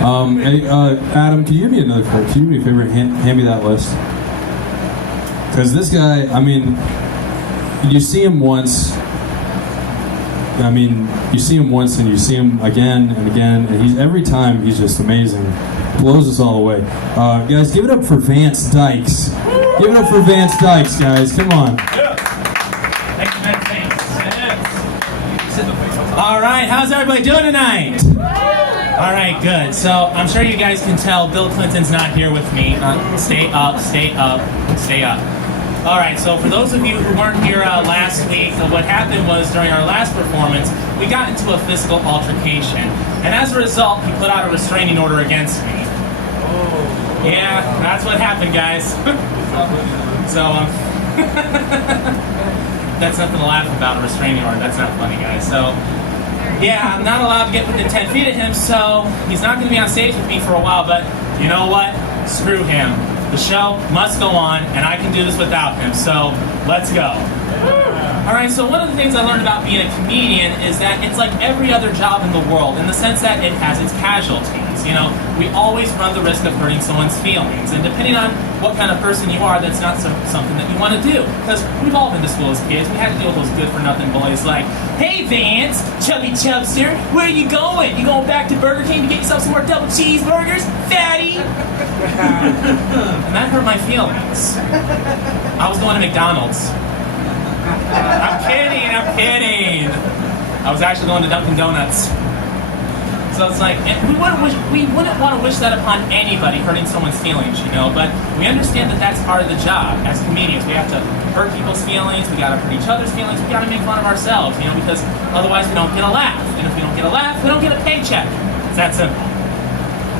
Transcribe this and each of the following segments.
Hey, Adam, can you give me another favor? Can you do me a favor and hand me that list? Because this guy, I mean, you see him once. I mean, you see him once and you see him again and again, and every time he's just amazing. Blows us all away. Guys, give it up for Vance Dykes. Give it up for Vance Dykes, guys. Come on. All right, how's everybody doing tonight? All right, good. So I'm sure you guys can tell Bill Clinton's not here with me. Stay up, stay up, stay up. All right, so for those of you who weren't here last week, what happened was during our last performance, we got into a physical altercation. And as a result, he put out a restraining order against me. Oh. Yeah, that's what happened, guys. So, that's nothing to laugh about, a restraining order. That's not funny, guys. So, yeah, I'm not allowed to get within 10 feet of him, so he's not going to be on stage with me for a while, but you know what? Screw him. The show must go on, and I can do this without him, so let's go. Alright, so one of the things I learned about being a comedian is that it's like every other job in the world, in the sense that it has its casualties. You know, we always run the risk of hurting someone's feelings, and depending on what kind of person you are, that's not something that you want to do. Because we've all been to school as kids, we had to deal with those good-for-nothing boys like, "Hey Vance, chubby chubster, where are you going? You going back to Burger King to get yourself some more double cheeseburgers, fatty?" And that hurt my feelings. I was going to McDonald's. I'm kidding. I was actually going to Dunkin' Donuts. So it's like, and we wouldn't want to wish that upon anybody, hurting someone's feelings, you know, but we understand that that's part of the job. As comedians, we have to hurt people's feelings, we gotta hurt each other's feelings, we gotta make fun of ourselves, you know, because otherwise we don't get a laugh. And if we don't get a laugh, we don't get a paycheck. It's that simple.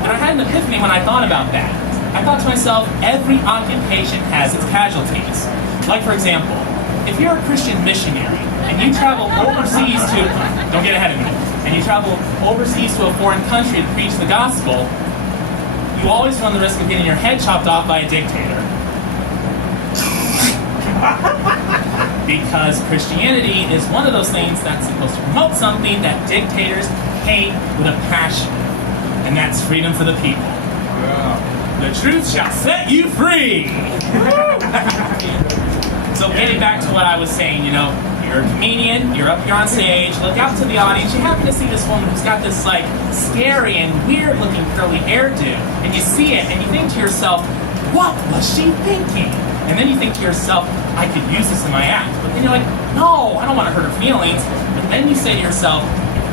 And I had an epiphany when I thought about that. I thought to myself, every occupation has its casualties. Like, for example, if you're a Christian missionary and you travel overseas to, don't get ahead of me, and you travel overseas to a foreign country to preach the gospel, you always run the risk of getting your head chopped off by a dictator. Because Christianity is one of those things that's supposed to promote something that dictators hate with a passion, and that's freedom for the people. The truth shall set you free! So getting back to what I was saying, you know, you're a comedian, you're up here on stage, look out to the audience, you happen to see this woman who's got this, like, scary and weird-looking curly hairdo, and you see it, and you think to yourself, what was she thinking? And then you think to yourself, I could use this in my act. But then you're like, no, I don't want to hurt her feelings. And then you say to yourself,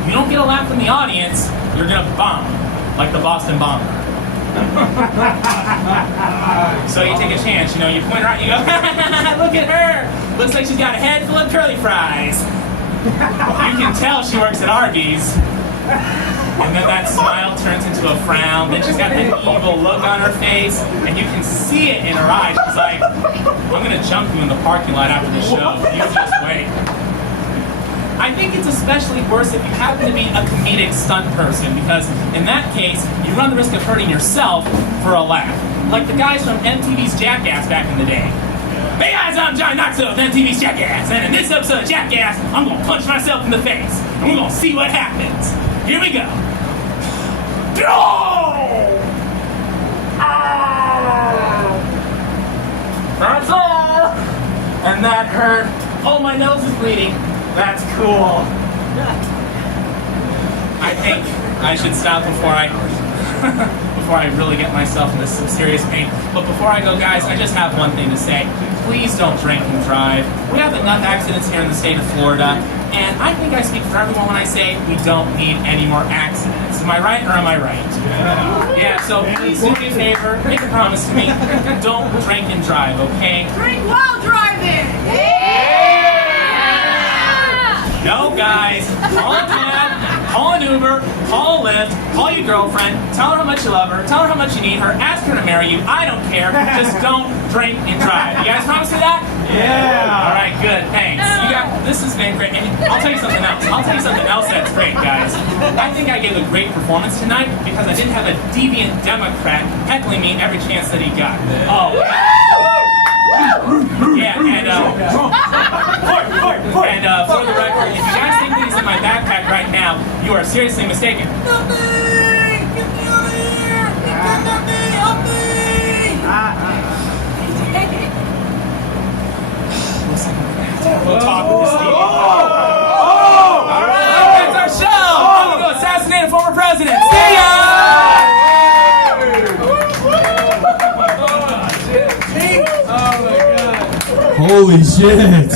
if you don't get a laugh from the audience, you're going to bomb, like the Boston bomber. So you take a chance, you know, you point her out, you go, look at her! Looks like she's got a head full of curly fries. You can tell she works at Arby's. And then that smile turns into a frown, then she's got that evil look on her face, and you can see it in her eyes. She's like, I'm gonna jump you in the parking lot after the show, you just wait. I think it's especially worse if you happen to be a comedic stunt person, because in that case, you run the risk of hurting yourself for a laugh. Like the guys from MTV's Jackass back in the day. Hey guys, I'm John Knoxville with MTV's Jackass, and in this episode of Jackass, I'm gonna punch myself in the face, and we're gonna see what happens. Here we go. That's all! And that hurt. Oh, my nose is bleeding. That's cool. I think I should stop before I really get myself into some serious pain. But before I go, guys, I just have one thing to say. Please don't drink and drive. We have enough accidents here in the state of Florida, and I think I speak for everyone when I say we don't need any more accidents. Am I right or am I right? Yeah, so please do me a favor, make a promise to me. Don't drink and drive, okay? Drink while driving! No, guys, call a cab, call an Uber, call a Lyft, call your girlfriend, tell her how much you love her, tell her how much you need her, ask her to marry you, I don't care, just don't drink and drive. You guys promise me that? Yeah! Alright, good, thanks. This has been great, and I'll tell you something else that's great, guys. I think I gave a great performance tonight because I didn't have a deviant Democrat heckling me every chance that he got. Oh, yeah, and for the record, if you guys think that he's in my backpack right now, you are seriously mistaken. Nothing! Get me out of here! Holy shit.